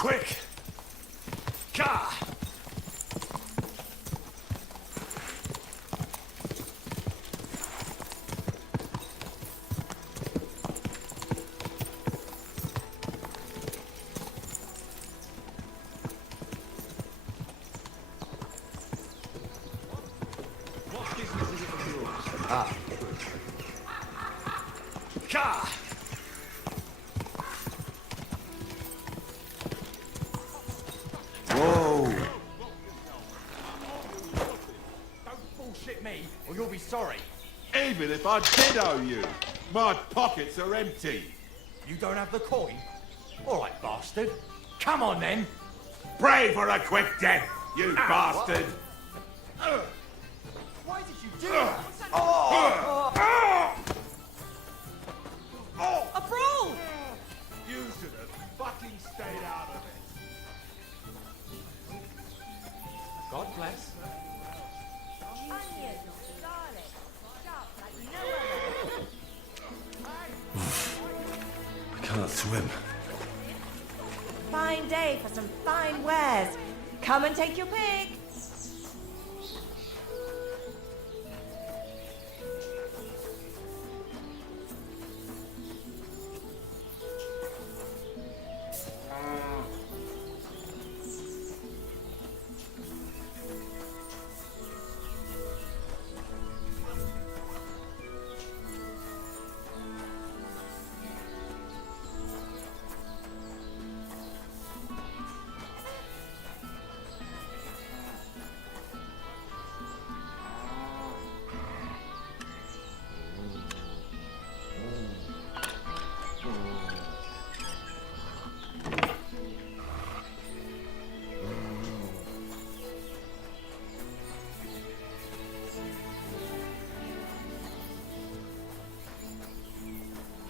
Quick! Car! What business is it of yours? Ah. Car! Whoa! Don't bullshit me, or you'll be sorry. Even if I did owe you, my pockets are empty. You don't have the coin? All right, bastard. Come on, then. Pray for a quick death, you bastard! Why did you do that? A brawl! You should have fucking stayed out of it. God bless. Onions, garlic, sharp like no other. I can't swim. Fine day for some fine wares. Come and take your pick.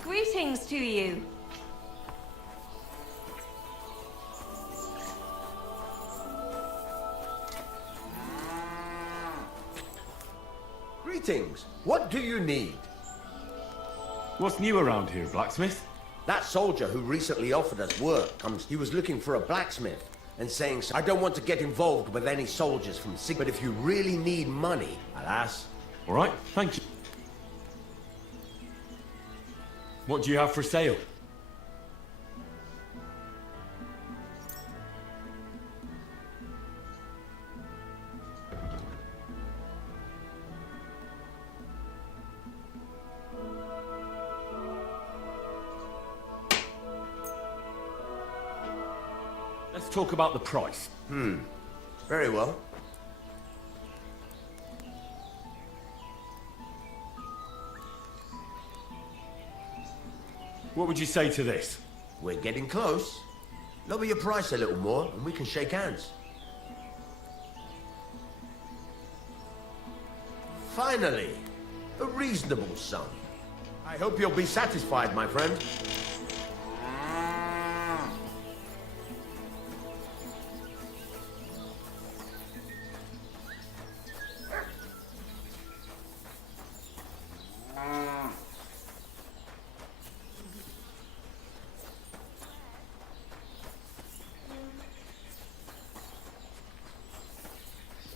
Greetings to you. Greetings. What do you need? What's new around here, blacksmith? That soldier who recently offered us work comes. He was looking for a blacksmith and saying, I don't want to get involved with any soldiers from Sig, but if you really need money, alas. All right, thank you. What do you have for sale? Let's talk about the price. Very well. What would you say to this? We're getting close. Lower your price a little more and we can shake hands. Finally, a reasonable sum. I hope you'll be satisfied, my friend.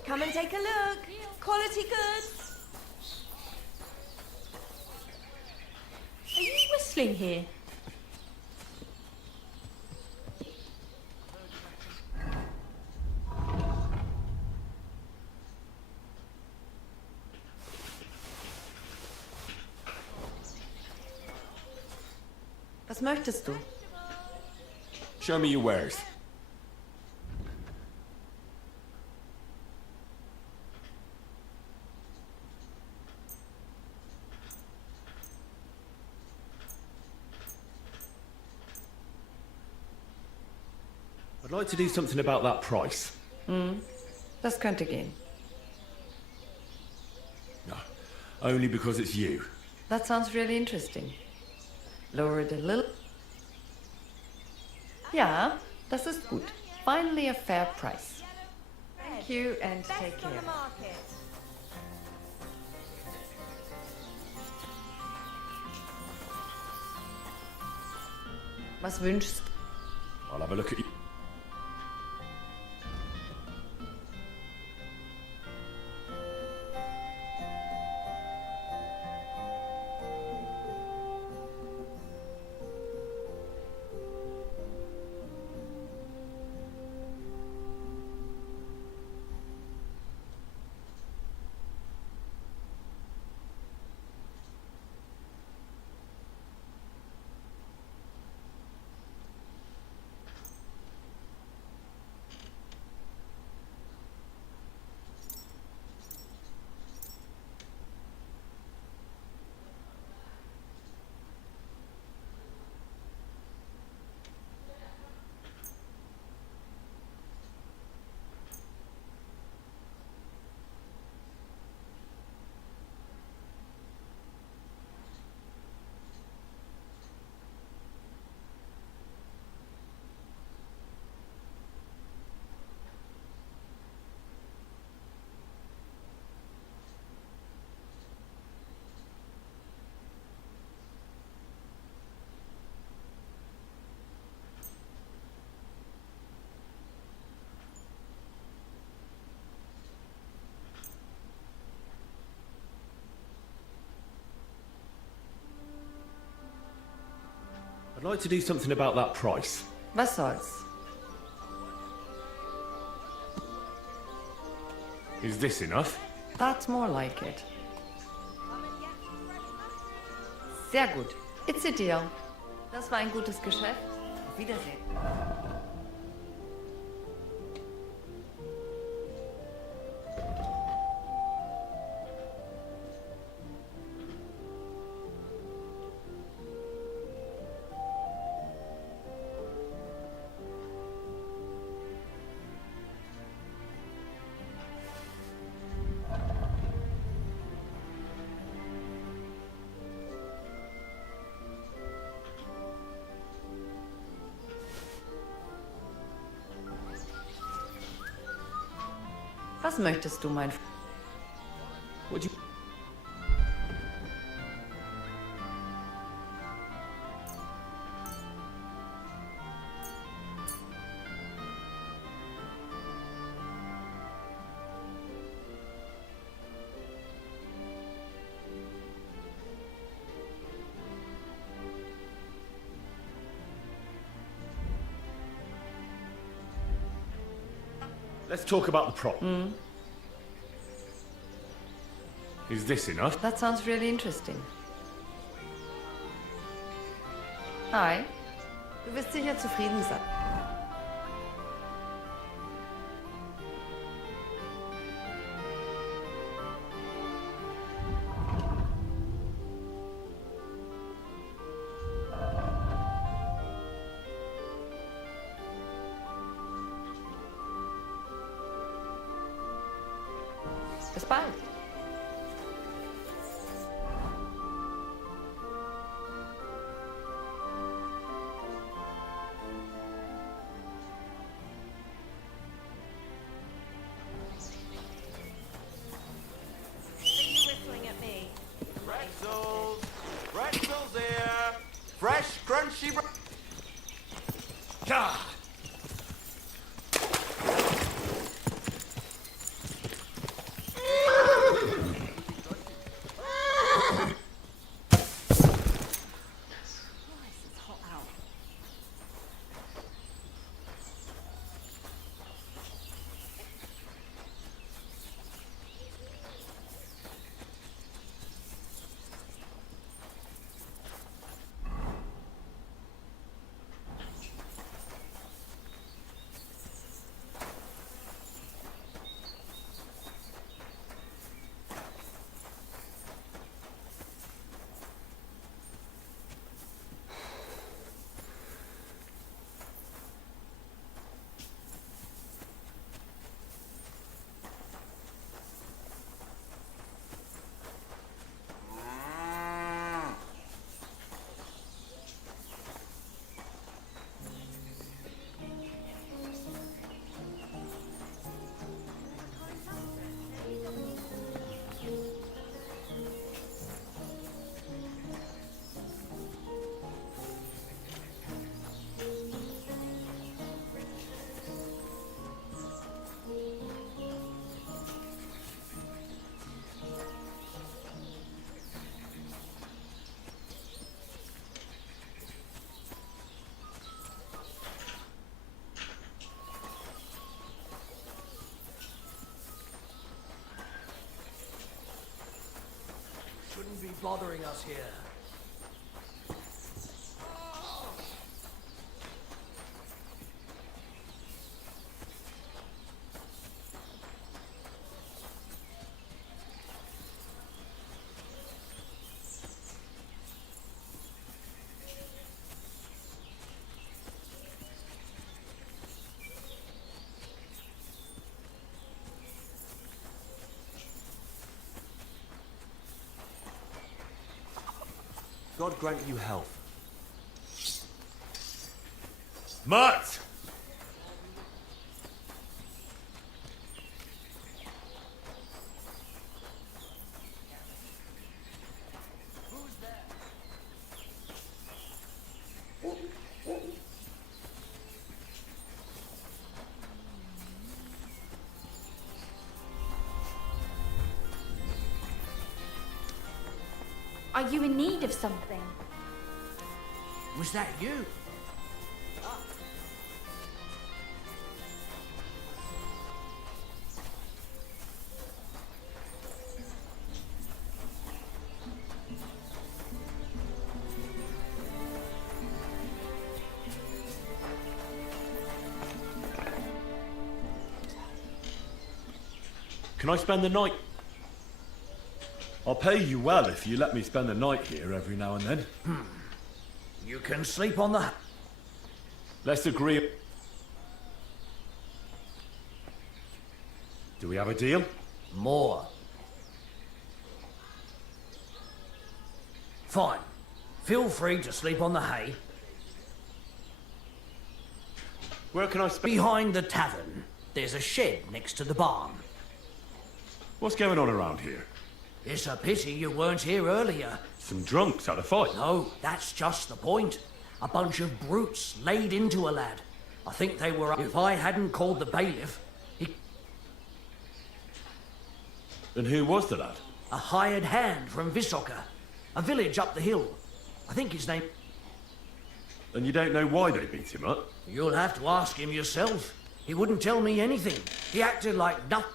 Come and take a look. Quality goods. Are you whistling here? Was möchtest du? Show me your wares. I'd like to do something about that price. Das könnte gehen. No, only because it's you. That sounds really interesting. Lower it a little. Ja, das ist gut. Finally a fair price. Thank you and take Best on care. the market. Was wünschst? I'll have a look at you. I'd like to do something about that price. Was soll's? Is this enough? That's more like it. Sehr gut. It's a deal. Das war ein gutes Geschäft. Auf Wiedersehen. Was möchtest du, mein Freund? What do you... Let's talk about the prop. Is this enough? That sounds really interesting. Hi. Du wirst sicher zufrieden sein. Bis bald. Pretzels! Pretzels here! Fresh, crunchy... God! Shouldn't be bothering us here. God grant you health. Mutt! Are you in need of something? Was that you? Can I spend the night? I'll pay you well if you let me spend the night here every now and then. You can sleep on the... Let's agree. Do we have a deal? More. Fine. Feel free to sleep on the hay. Where can I spend? Behind the tavern, there's a shed next to the barn. What's going on around here? It's a pity you weren't here earlier. Some drunks had a fight. No, that's just the point. A bunch of brutes laid into a lad. I think they were... If I hadn't called the bailiff, And who was the lad? a hired hand from Visoka, a village up the hill. I think his name... And you don't know why they beat him up? You'll have to ask him yourself. He wouldn't tell me anything. He acted like nothing.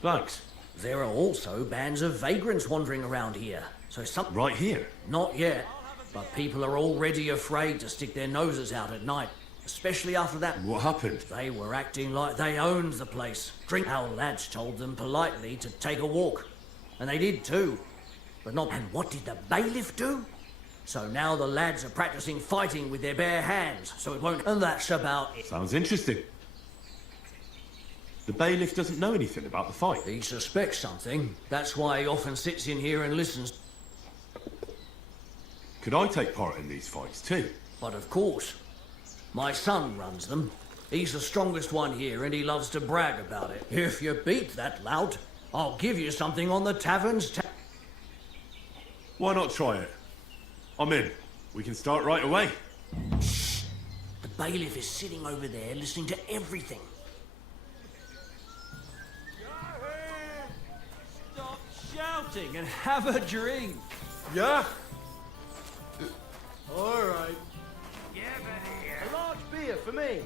Thanks. There are also bands of vagrants wandering around here. So some... Right here. Not yet. But people are already afraid to stick their noses out at night. Especially after that... What happened? They were acting like they owned the place. Our lads told them politely to take a walk. And they did too. But not... And what did the bailiff do? So now the lads are practicing fighting with their bare hands, so it won't... And that's about it. Sounds interesting. The bailiff doesn't know anything about the fight. He suspects something. That's why he often sits in here and listens. Could I take part in these fights too? But of course. My son runs them. He's the strongest one here, and he loves to brag about it. If you beat that lout, I'll give you something on the tavern's Why not try it? I'm in. We can start right away. The bailiff is sitting over there listening to everything. Stop shouting and have a drink. Yeah? All right. A large beer for me.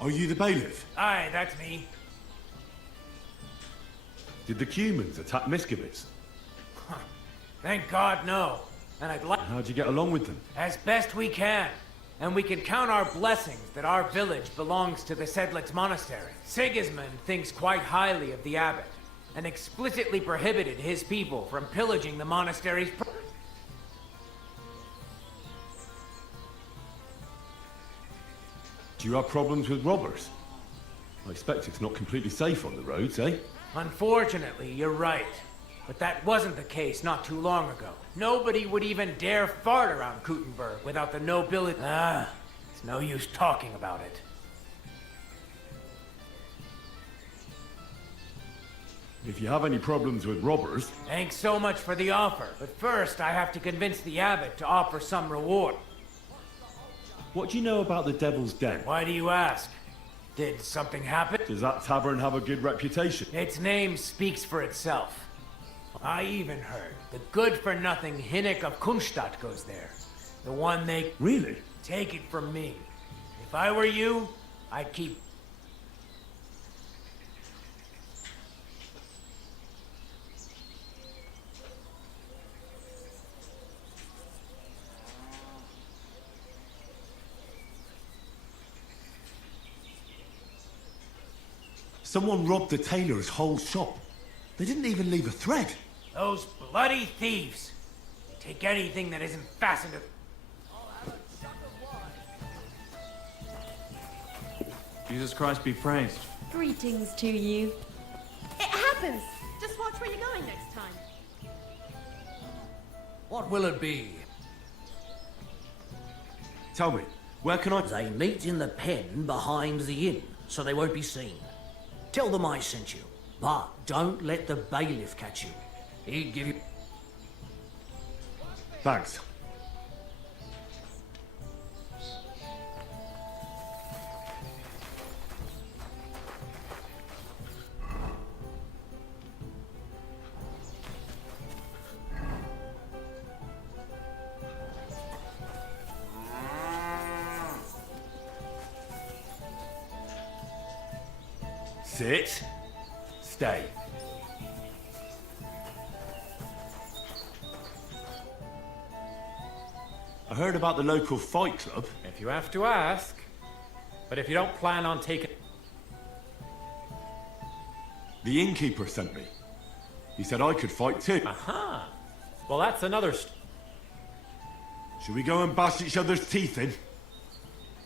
Are you the bailiff? Aye, that's me. Did the Cumans attack Miskovitz? Thank God, no. And I'd like... How'd you get along with them? As best we can. And we can count our blessings that our village belongs to the Sedlitz Monastery. Sigismund thinks quite highly of the abbot, and explicitly prohibited his people from pillaging the monastery's... Do you have problems with robbers? I expect it's not completely safe on the roads, eh? Unfortunately, you're right. But that wasn't the case not too long ago. Nobody would even dare fart around Kuttenberg without the nobility... it's no use talking about it. If you have any problems with robbers... Thanks so much for the offer. But first, I have to convince the abbot to offer some reward. What do you know about the Devil's Den? Why do you ask? Did something happen? Does that tavern have a good reputation? Its name speaks for itself. I even heard the good-for-nothing Hinnik of Kunstadt goes there. The one they... Really? Take it from me. If I were you, I'd keep... Someone robbed the tailor's whole shop. They didn't even leave a thread. Those bloody thieves! Take anything that isn't fastened to... Jesus Christ be praised. Greetings to you. It happens! Just watch where you're going next time. What will it be? Tell me, where can I... They meet in the pen behind the inn, so they won't be seen. Tell them I sent you. But don't let the bailiff catch you. He'd give you... Thanks. Sit. Stay. I heard about the local fight club. If you have to ask. But if you don't plan on taking... The innkeeper sent me. He said I could fight too. Aha! Well, that's another... Should we go and bash each other's teeth in?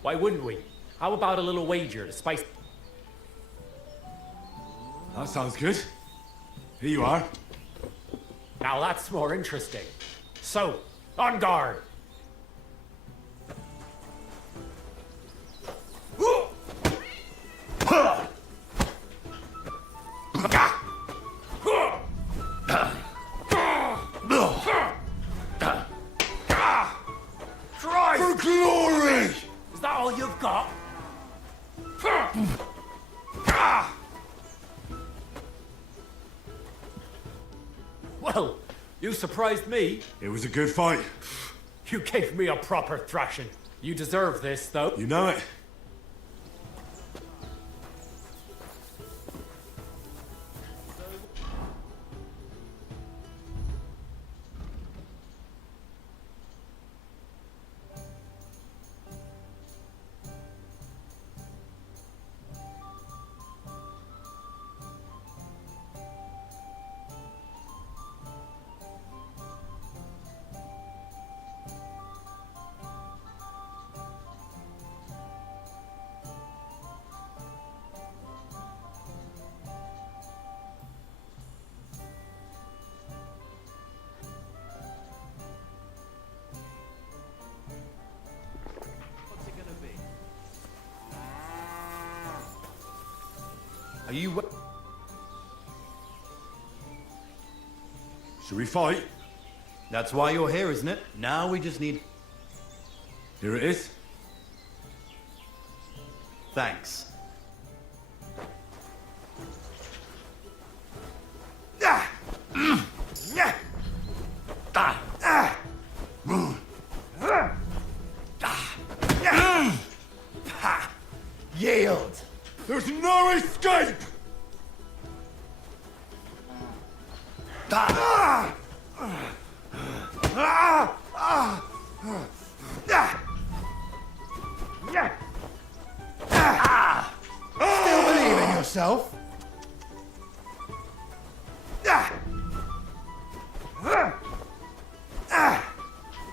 Why wouldn't we? How about a little wager to spice... That sounds good. Here you are. Now that's more interesting. So, on guard! Try for glory! Is that all you've got? Well, you surprised me. It was a good fight. You gave me a proper thrashing. You deserve this, though. You know it. Are you... Should we fight? That's why you're here, isn't it? Now we just need... Here it is. Thanks. Yield! There's no escape! Still believe in yourself?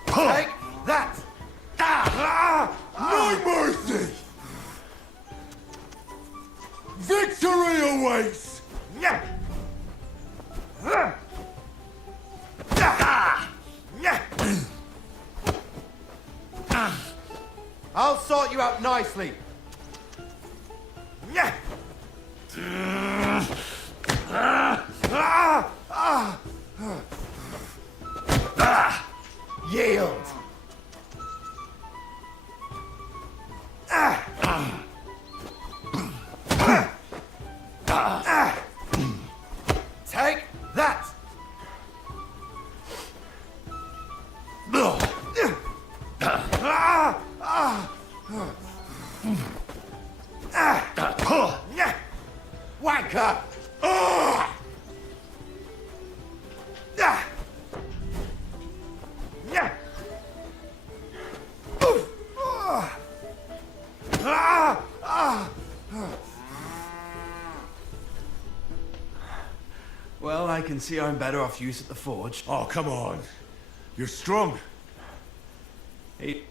Take that! No mercy! Victory awaits! I'll sort you out nicely. Yield! Take that! Wanker! Well, I can see I'm better off use at the forge. Oh, come on. You're strong. Hey.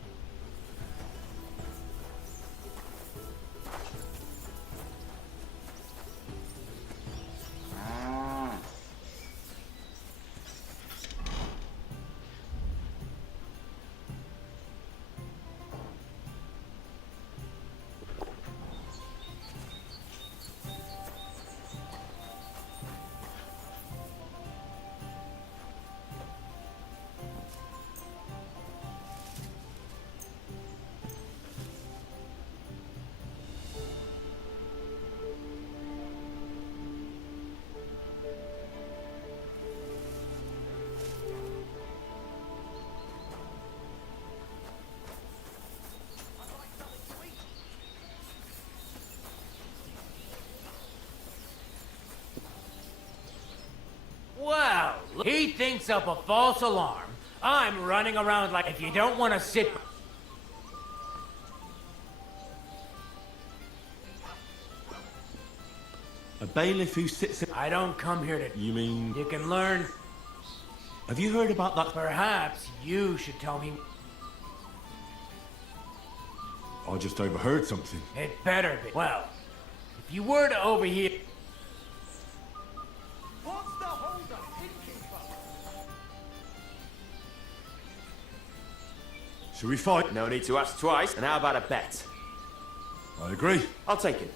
He thinks up a false alarm. I'm running around like if you don't want to sit... A bailiff who sits in... I don't come here to... You mean... You can learn. Have you heard about that? Perhaps you should tell me. I just overheard something. It better be. Well, if you were to overhear... What's the hold-up, innkeeper? Should we fight? No need to ask twice. And how about a bet? I agree. I'll take it.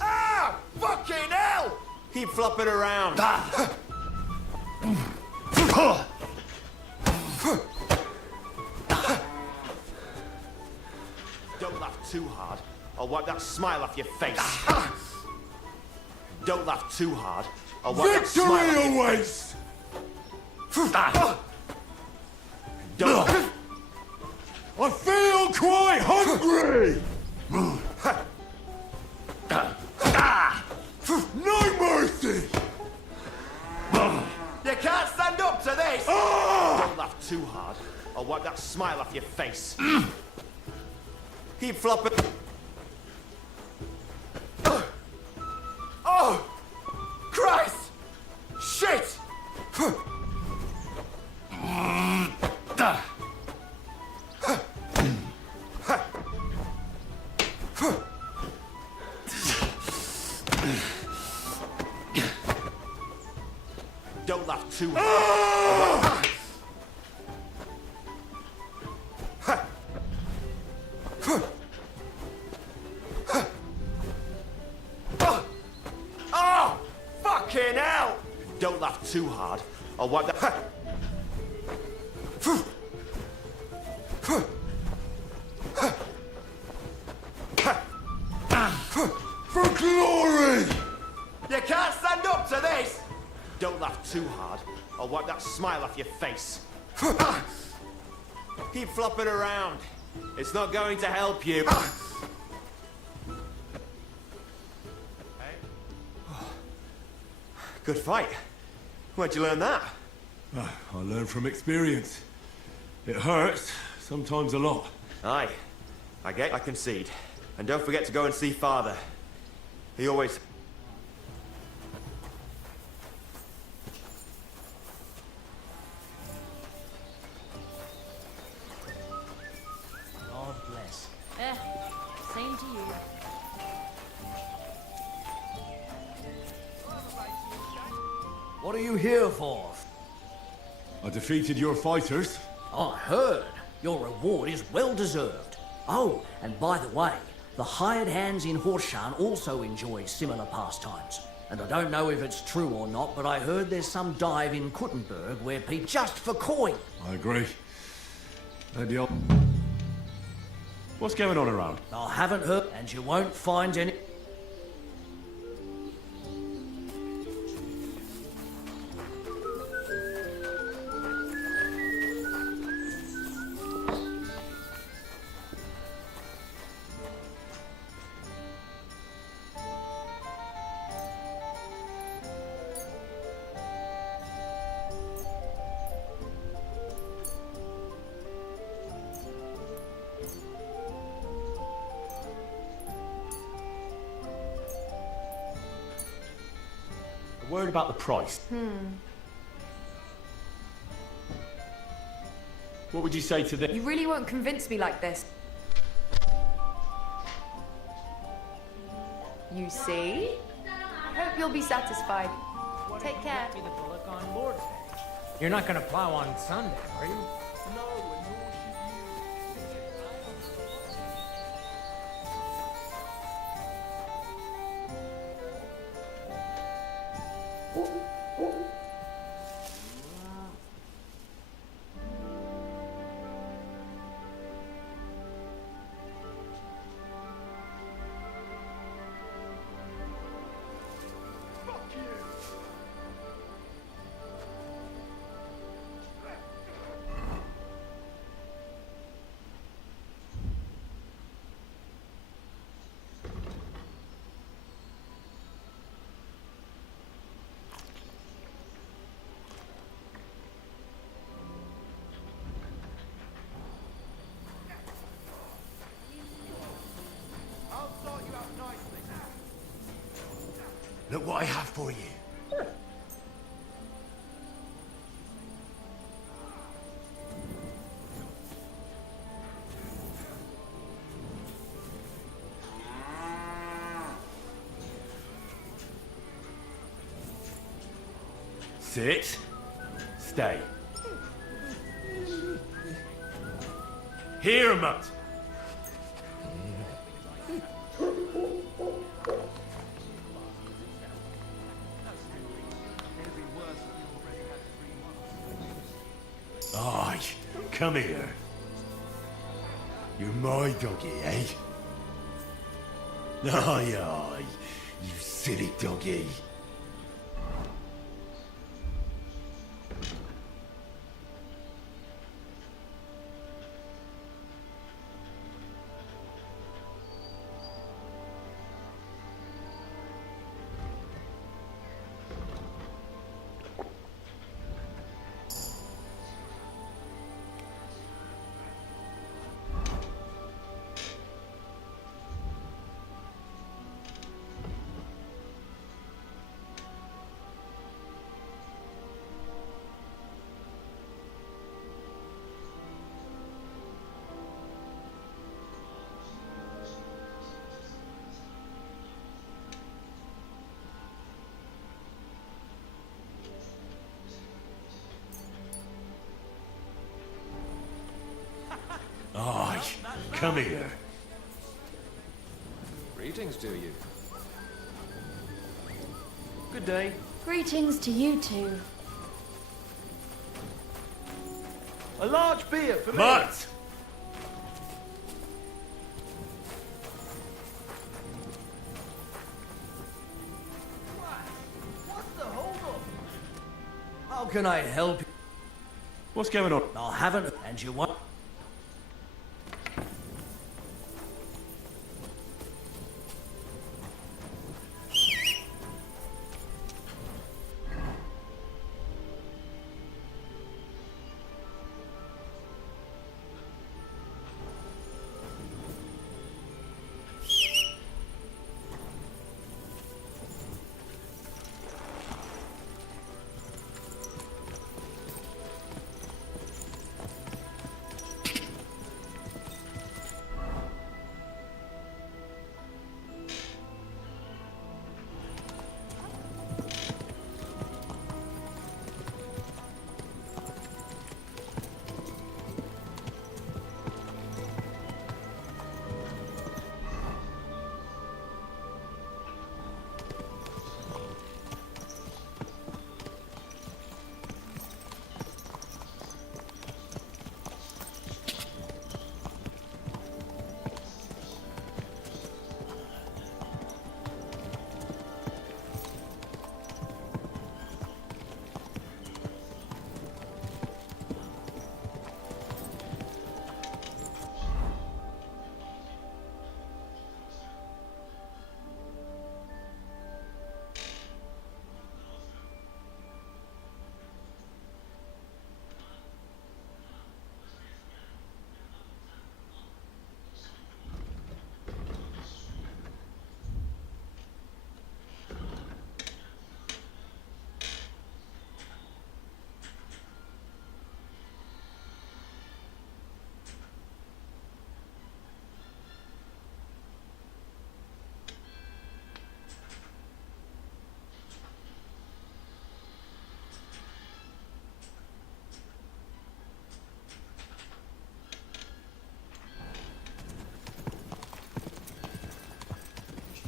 Ah! Fucking hell! Keep flopping around. Don't laugh too hard. I'll wipe that smile off your face. Don't laugh too hard. I'll wipe that smile off your face. Don't. I feel quite hungry! No mercy! You can't stand up to this! Don't laugh too hard. I'll wipe that smile off your face. Keep flopping. Oh! Christ! Shit! Don't laugh too hard. Oh! Fucking hell! Don't laugh too hard. I'll wipe that. For glory! You can't stand up to this! Don't laugh too hard. I'll wipe that smile off your face. Keep flopping around. It's not going to help you. Good fight. Where'd you learn that? I learned from experience. It hurts, sometimes a lot. Aye. I concede. And don't forget to go and see Father. He always... God bless. Same to you. What are you here for? I defeated your fighters. I heard. Your reward is well deserved. Oh, and by the way, the hired hands in Horshan also enjoy similar pastimes. And I don't know if it's true or not, but I heard there's some dive in Kuttenberg where people just for coin. I agree. Maybe I'll... What's going on around? I haven't heard, and you won't find any... A word about the price. What would you say to this? You really won't convince me like this. You see? I hope you'll be satisfied. Take care. Be the bullock on board. You're not gonna plow on Sunday, are you? Look what I have for you. Sit. Stay. Here, mutt. Aye, come here. You're my doggy, eh? Aye, aye, you silly doggy. Aye, come here. Greetings to you. Good day. Greetings to you two. A large beer for me. Mutt! What's the hold-up? How can I help you? What's going on? I haven't, and you won't.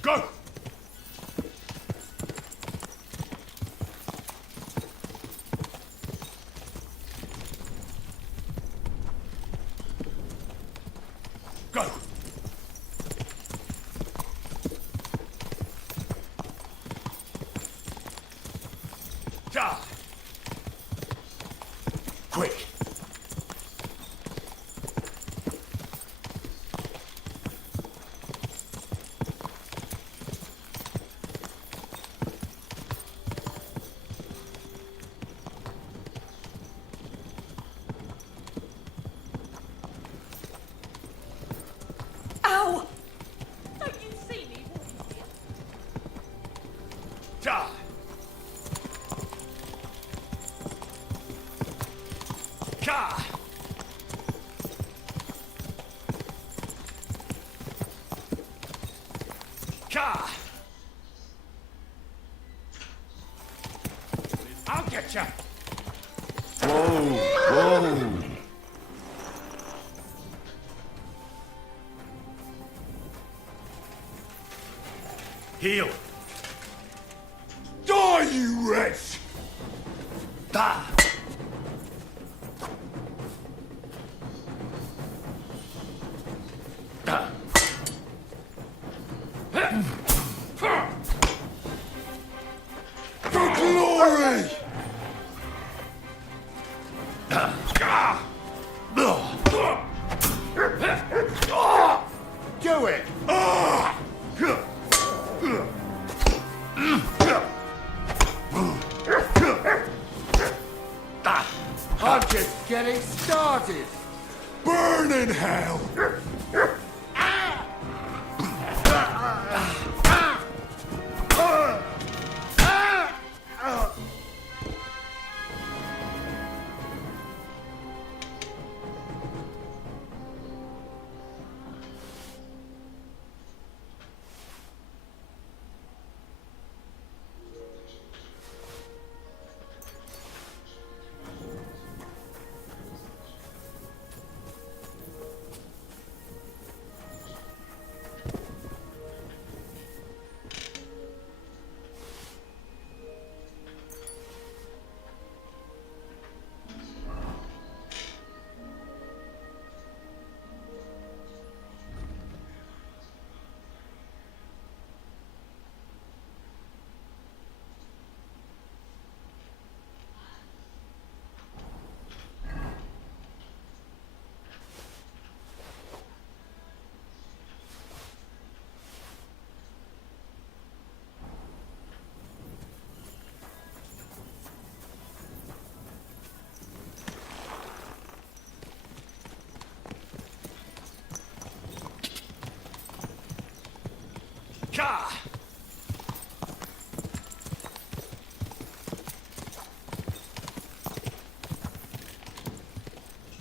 Go! Go! Ja! Quick! Ow! Don't you see me walking here? I'll get you. Whoa! Heal. Die, you wretch! Da. For glory! Do it! I'm just getting started! Burn in hell!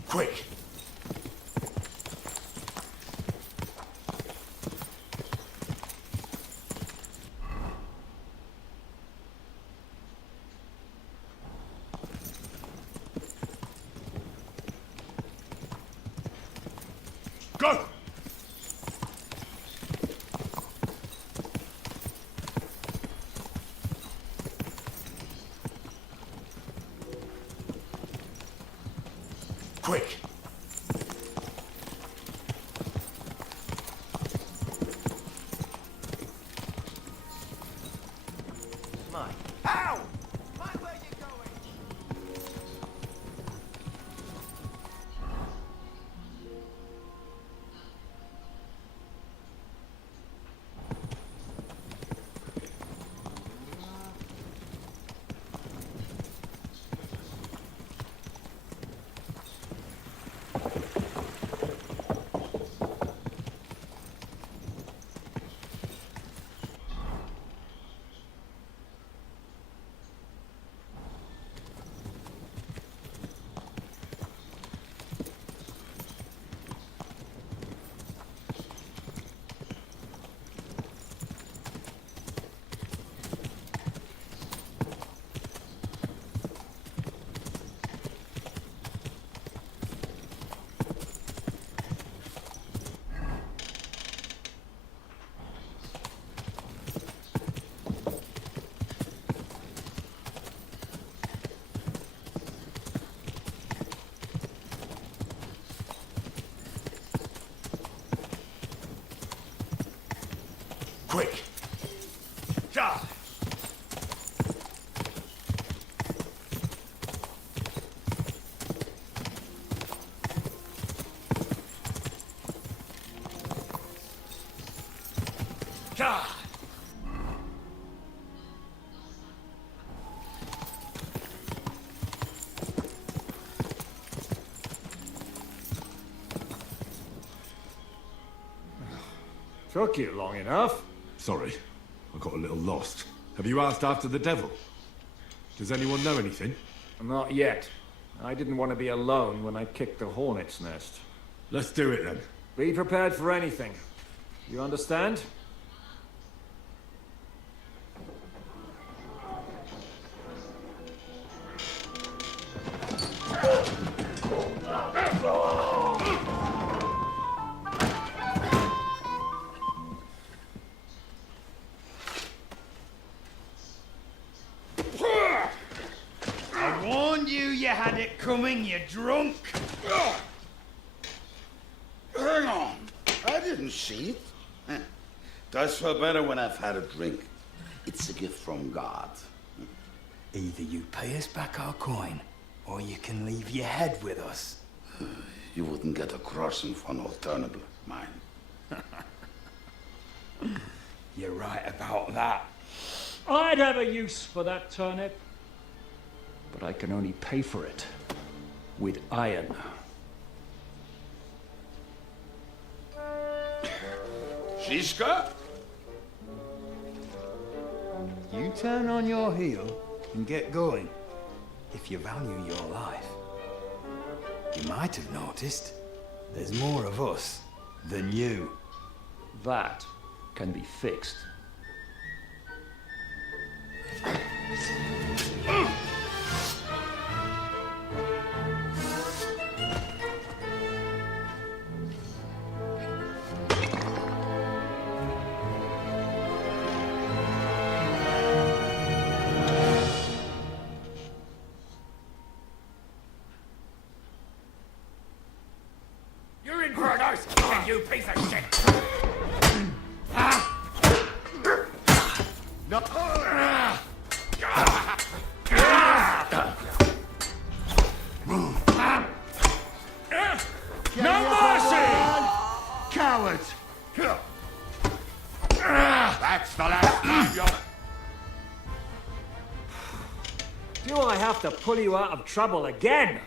Quick. Go! Quick! Mine. Ow! Mind where you're going. Quick! Ja! Ja! Took you long enough. Sorry, I got a little lost. Have you asked after the devil? Does anyone know anything? Not yet. I didn't want to be alone when I kicked the hornet's nest. Let's do it then. Be prepared for anything. You understand? I warned you had it coming, you drunk. Hang on. I didn't see it. Does feel better when I've had a drink. It's a gift from God. Either you pay us back our coin, or you can leave your head with us. You wouldn't get a crossing for an alternative, mine. You're right about that. I'd have a use for that turnip. But I can only pay for it with iron. Shiska? You turn on your heel and get going. If you value your life. You might have noticed there's more of us than you. That can be fixed. You're in for a dose, you piece of shit! No. No mercy! Cowards! That's the last time you'll... Do I have to pull you out of trouble again?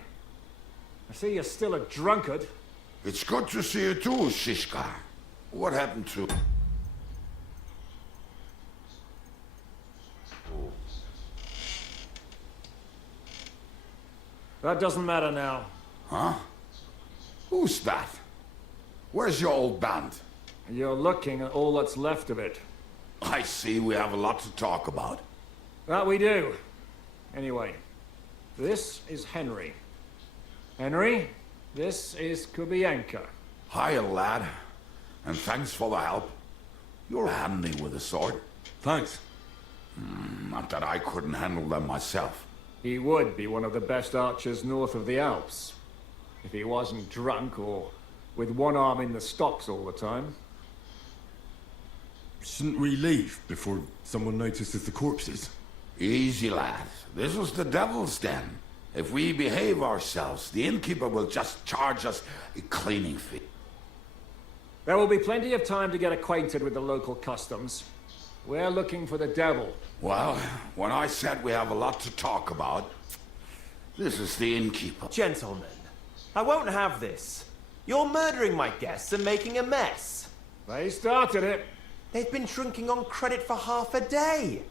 I see you're still a drunkard. It's good to see you too, Shiska. What happened to... That doesn't matter now. Huh? Who's that? Where's your old band? You're looking at all that's left of it. I see we have a lot to talk about. That we do. Anyway, this is Henry. Henry, this is Kubienka. Hiya, lad. And thanks for the help. You're handy with a sword. Thanks. Not that I couldn't handle them myself. He would be one of the best archers north of the Alps. If he wasn't drunk or with one arm in the stocks all the time. Shouldn't we leave before someone notices the corpses? Easy, lad. This was the devil's den. If we behave ourselves, the innkeeper will just charge us a cleaning fee. There will be plenty of time to get acquainted with the local customs. We're looking for the devil. Well, when I said we have a lot to talk about, this is the innkeeper. Gentlemen, I won't have this. You're murdering my guests and making a mess. They started it. They've been drinking on credit for half a day.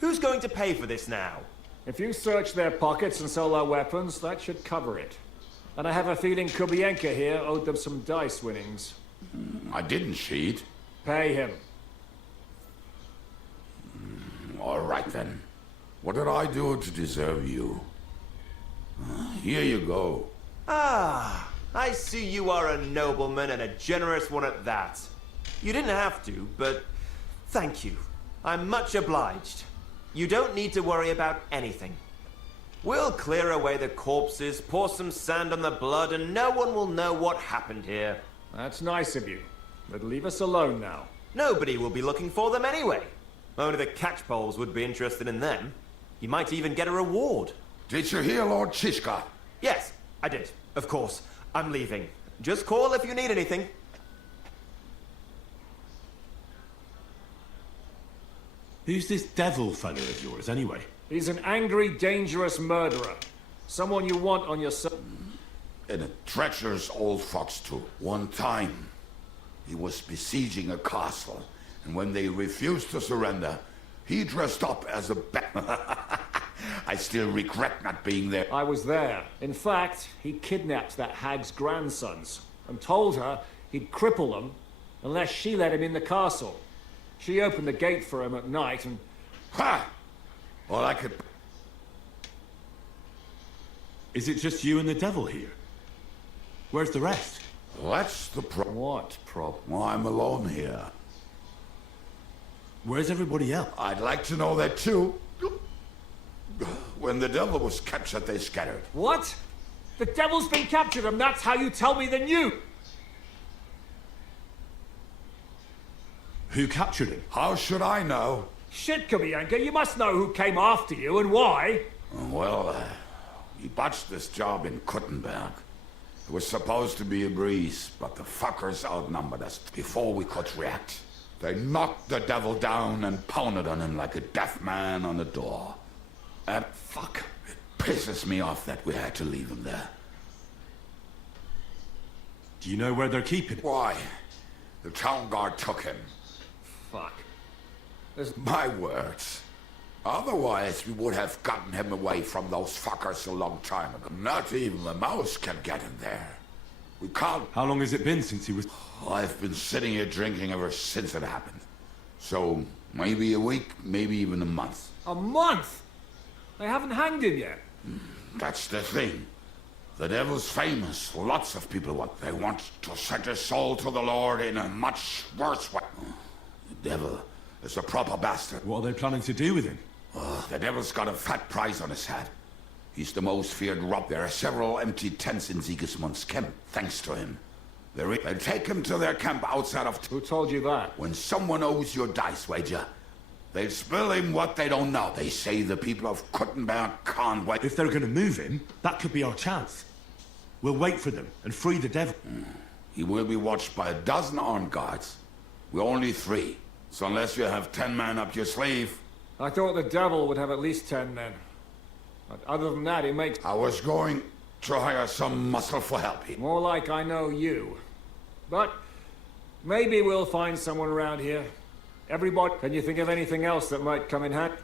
Who's going to pay for this now? If you search their pockets and sell their weapons, that should cover it. And I have a feeling Kubienka here owed them some dice winnings. I didn't cheat. Pay him. All right, then. What did I do to deserve you? Here you go. Ah, I see you are a nobleman and a generous one at that. You didn't have to, but thank you. I'm much obliged. You don't need to worry about anything. We'll clear away the corpses, pour some sand on the blood, and no one will know what happened here. That's nice of you. But leave us alone now. Nobody will be looking for them anyway. Only the catchpoles would be interested in them. You might even get a reward. Did you hear Lord Shishka? Yes, I did. Of course. I'm leaving. Just call if you need anything. Who's this devil fellow of yours, anyway? He's an angry, dangerous murderer. Someone you want on your side. And a treacherous old fox, too. One time, he was besieging a castle, and when they refused to surrender, he dressed up as a I still regret not being there. I was there. In fact, he kidnapped that hag's grandsons and told her he'd cripple them unless she let him in the castle. She opened the gate for him at night and... Ha! Well, I could... Is it just you and the devil here? Where's the rest? That's the problem. What problem? Well, I'm alone here. Where's everybody else? I'd like to know that too. When the devil was captured, they scattered. What? The devil's been captured and that's how you tell me the news? Who captured him? How should I know? Shit, Kubianka, you must know who came after you and why. Well, we botched this job in Kuttenberg. It was supposed to be a breeze, but the fuckers outnumbered us before we could react. They knocked the devil down and pounded on him like a deaf man on a door. And fuck, it pisses me off that we had to leave him there. Do you know where they're keeping him? Why? The town guard took him. Fuck. My words. Otherwise, we would have gotten him away from those fuckers a long time ago. Not even the mouse can get him there. We can't... How long has it been since he was... I've been sitting here drinking ever since it happened. So, maybe a week, maybe even a month. A month? They haven't hanged him yet. That's the thing. The devil's famous. Lots of people want. They want to send his soul to the Lord in a much worse way. The devil is a proper bastard. What are they planning to do with him? The devil's got a fat prize on his head. He's the most feared rob. There are several empty tents in Sigismund's camp, thanks to him. They take him to their camp outside of... Who told you that? When someone owes you a dice wager, they spill him what they don't know. They say the people of Kuttenberg can't wait. If they're going to move him, that could be our chance. We'll wait for them and free the devil. He will be watched by a dozen armed guards. We're only 3. So unless you have 10 men up your sleeve... I thought the devil would have at least 10 men. But other than that, it makes... I was going to hire some muscle for help here. More like I know you. But maybe we'll find someone around here. Everybody, can you think of anything else that might come in handy?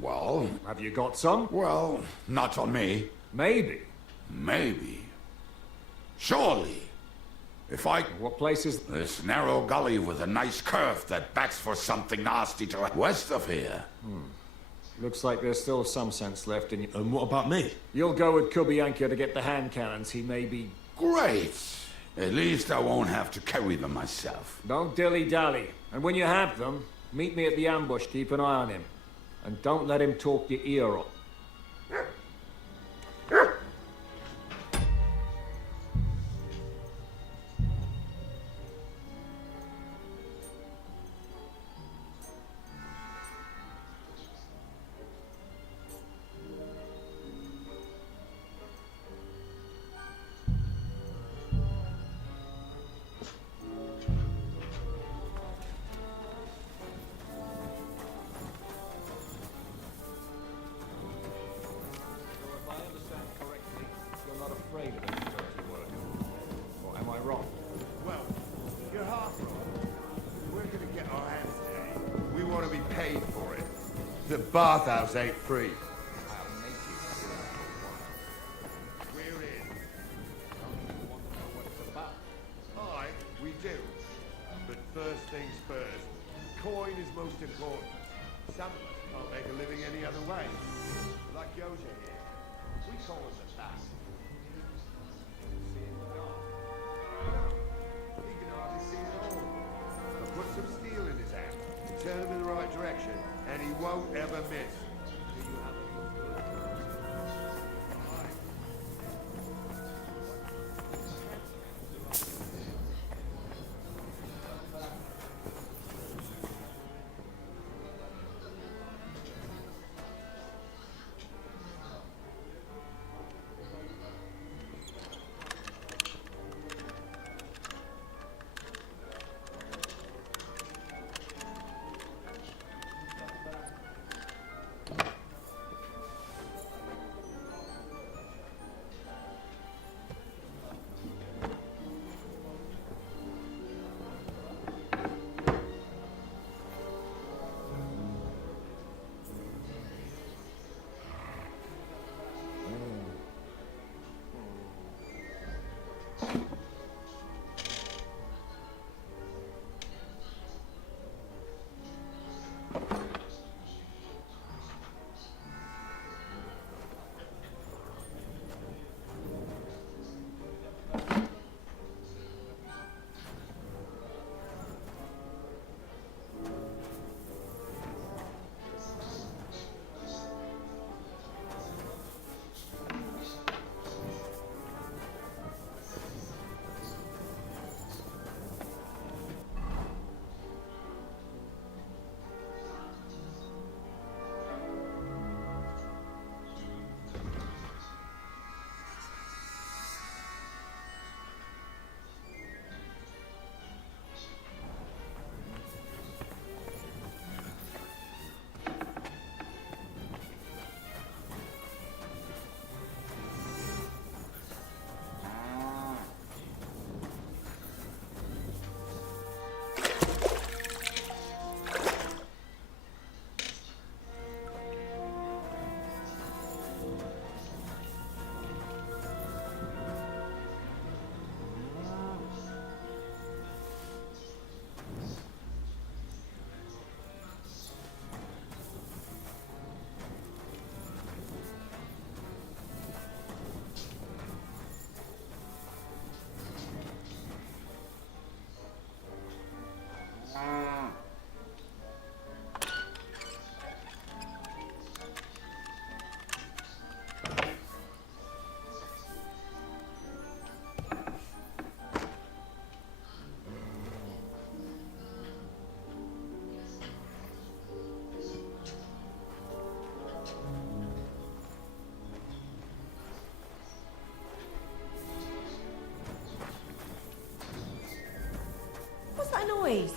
Well... Have you got some? Well, not on me. Maybe. Maybe. Surely. If I... What place is... This narrow gully with a nice curve that backs for something nasty to... West of here. Looks like there's still some sense left in you. And what about me? You'll go with Kubianka to get the hand cannons. He may be... Great. At least I won't have to carry them myself. Don't dilly-dally. And when you have them, meet me at the ambush. Keep an eye on him. And don't let him talk your ear off. The bathhouse ain't free. We're in. Aye, we do. But first things first. Coin is most important. Some of us can't make a living any other way. Like Yoja here. We call it the back. See in the dark. He can hardly see at all. But put some steel in his hand. Turn him in the right direction. And he won't ever miss. noise?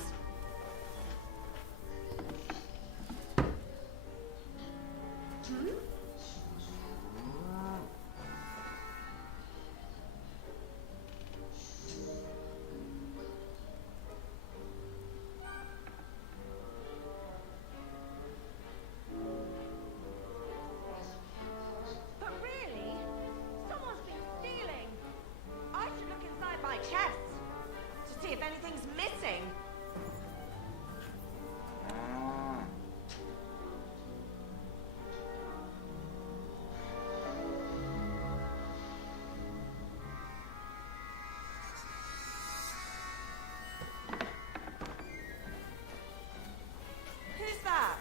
But really, someone's been stealing. I should look inside my chest to see if anything's missing. Who's that?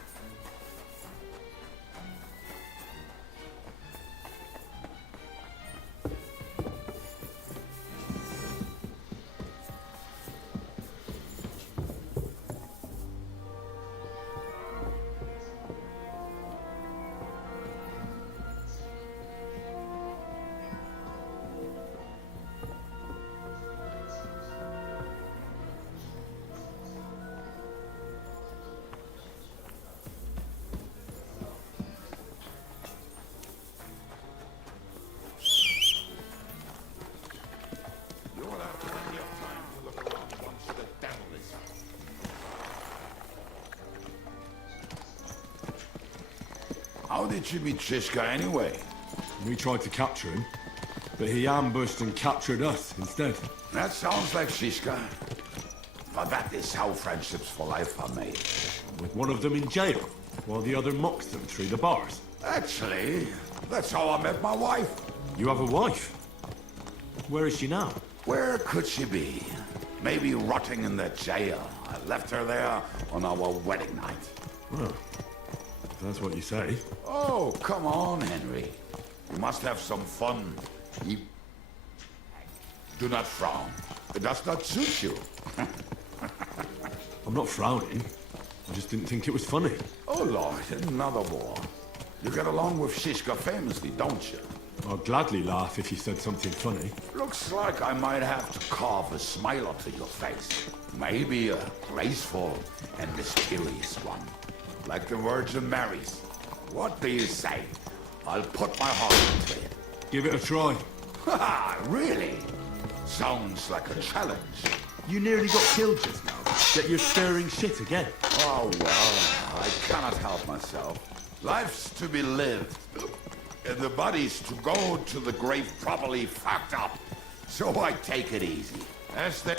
You'll have plenty of time to look around once the devil is out. How did you meet Shishka anyway? We tried to capture him, but he ambushed and captured us instead. That sounds like Shishka. But that is how friendships for life are made. With one of them in jail, while the other mocks them through the bars. Actually, that's how I met my wife. You have a wife? Where is she now? Where could she be? Maybe rotting in the jail. I left her there on our wedding night. Well, if that's what you say. Oh, come on, Henry. You must have some fun. Do not frown. It does not suit you. I'm not frowning. I just didn't think it was funny. Oh, Lord, another war. You get along with Shishka famously, don't you? I'd gladly laugh if you said something funny. Looks like I might have to carve a smile onto your face. Maybe a graceful and mysterious one. Like the Virgin Mary's. What do you say? I'll put my heart into it. Give it a try. Ha! Really? Sounds like a challenge. You nearly got killed just now, yet you're stirring shit again. Oh, well, I cannot help myself. Life's to be lived. And the body's to go to the grave properly fucked up. So I take it easy. As the...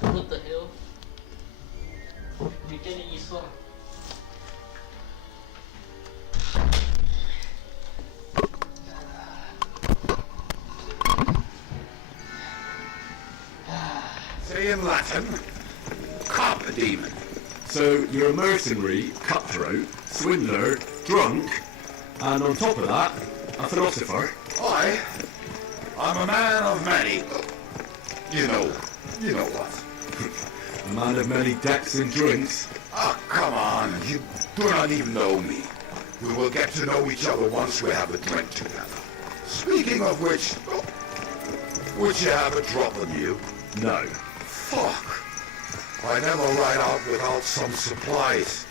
What the hell? You're getting your son. Say in Latin, carpe demon. So you're a mercenary, cutthroat, swindler, drunk, and on top of that, a philosopher. I'm a man of many. You know what? A man of many decks and drinks. Ah, come on. You do not even know me. We will get to know each other once we have a drink together. Speaking of which, would you have a drop on you? No. Fuck. I never ride out without some supplies.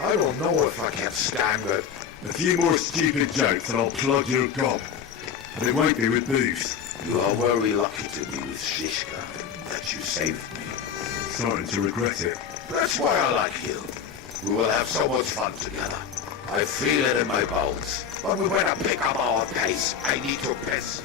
I don't know if I can stand it. A few more stupid jokes and I'll plug your gob. But it won't be with booze. You are very lucky to be with Shishka, that you saved me. Starting to regret it. That's why I like you. We will have so much fun together. I feel it in my bones. But we better pick up our pace. I need to piss.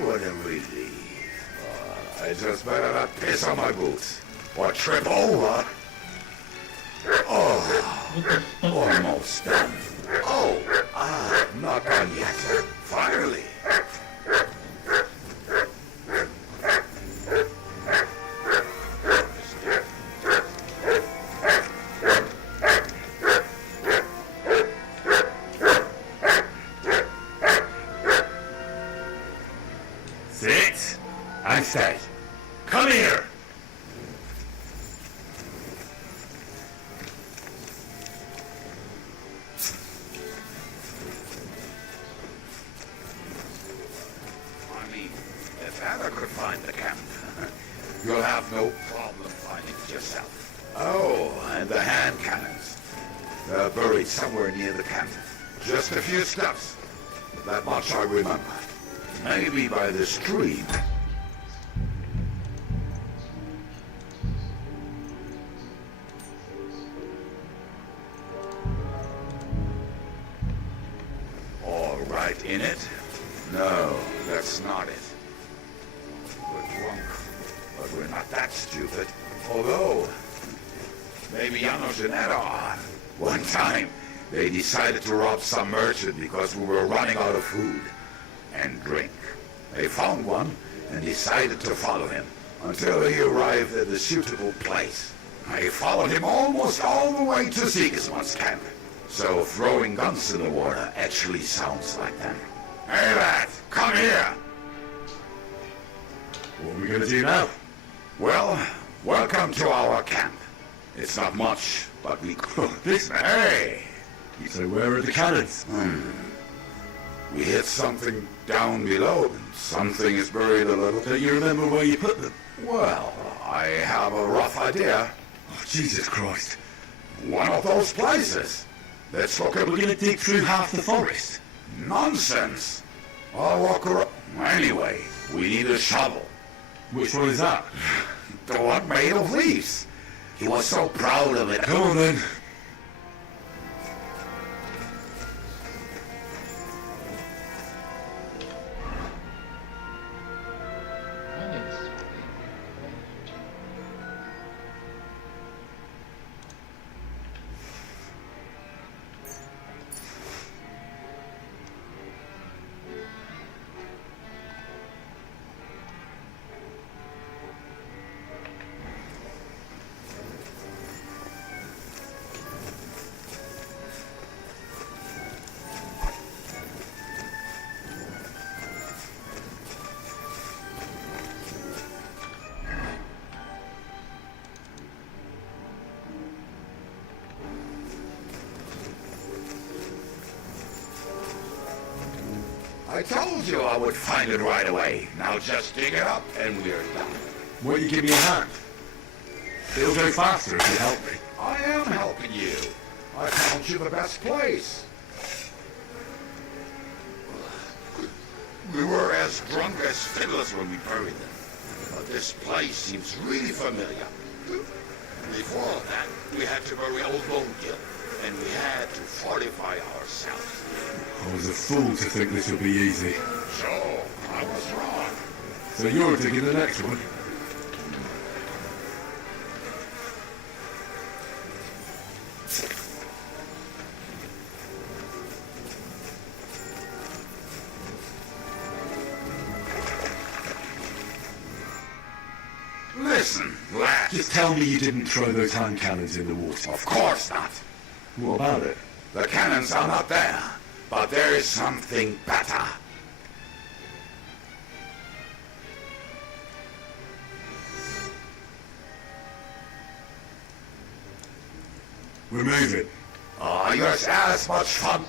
What a relief. I just better not piss on my boots. Or trip over. Oh, almost done. Oh, not done yet. Finally. Sit. I said, come here. I mean, if Heather could find the camp, you'll have no problem finding it yourself. Oh, and the hand cannons. They're buried somewhere near the camp. Just a few steps. That much I remember. Maybe by the stream. All right in it? No, that's not it. We're drunk, but we're not that stupid. Although, maybe Janos and Etta are. One time, they decided to rob some merchant because we were running out of food and drink. They found one and decided to follow him until he arrived at a suitable place. I followed him almost all the way to Sigismund's camp. So throwing guns in the water actually sounds like them. Hey lad, come here! What are we gonna do now? Well, welcome to our camp. It's not much, but we could. This man. Hey! So where are the cannons? We hit something down below, and something is buried a little. Don't you remember where you put them? Well, I have a rough idea. Oh, Jesus Christ. One of those places. Let's look at... We're gonna dig through half the forest. Nonsense. I'll walk around. Anyway, we need a shovel. Which one is that? The one made of leaves. He was so proud of it. Come on then. I told you I would find it right away. Now just dig it up and we're done. Won't you give me a hand? It'll go faster if you help me. I am helping you. I found you the best place. We were as drunk as fiddlers when we buried them. But this place seems really familiar. Before all that, we had to bury old Bone Gill, and we had to fortify ourselves. I was a fool to think this would be easy. So, I was wrong. So you're digging the next one? Listen, lad. Just tell me you didn't throw those hand cannons in the water. Of course not. What about it? The cannons are not there, but there is something better. We're moving. Oh, you're as much fun.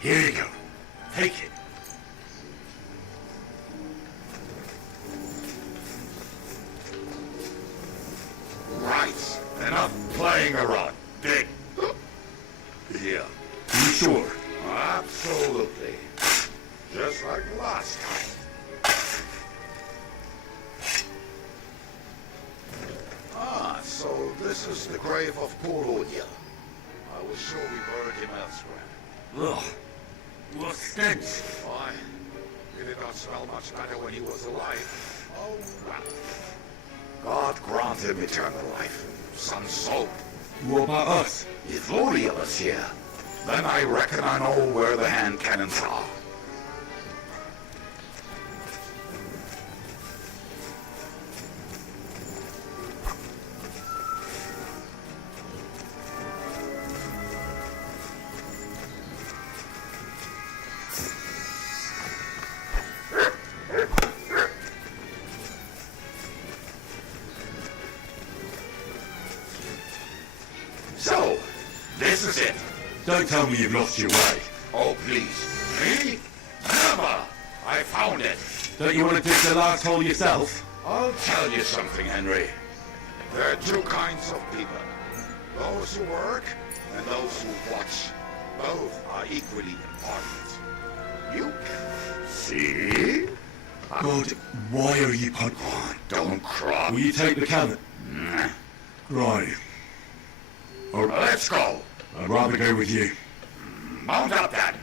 Here you go. Take it. Right. Enough playing around. Dig. Here. You sure? Absolutely. Just like last time. Ah, so this is the grave of poor old Gill. I was sure we buried him elsewhere. Ugh. What stench? Why? He did not smell much better when he was alive. Oh, well. God grant him eternal life. Some soul. What about us? If Loria was here, then I reckon I know where the hand cannons are. So, this is it. Don't tell me you've lost your way. Oh, please. Me? Never! I found it. Don't you want to dig the last hole yourself? I'll tell you something, Henry. There are two kinds of people. Those who work and those who watch. Both are equally important. You can see? God, why are you punching? Oh, don't cry. Will you take the cannon? Right. Let's go. I'd rather go with you. Mount up then.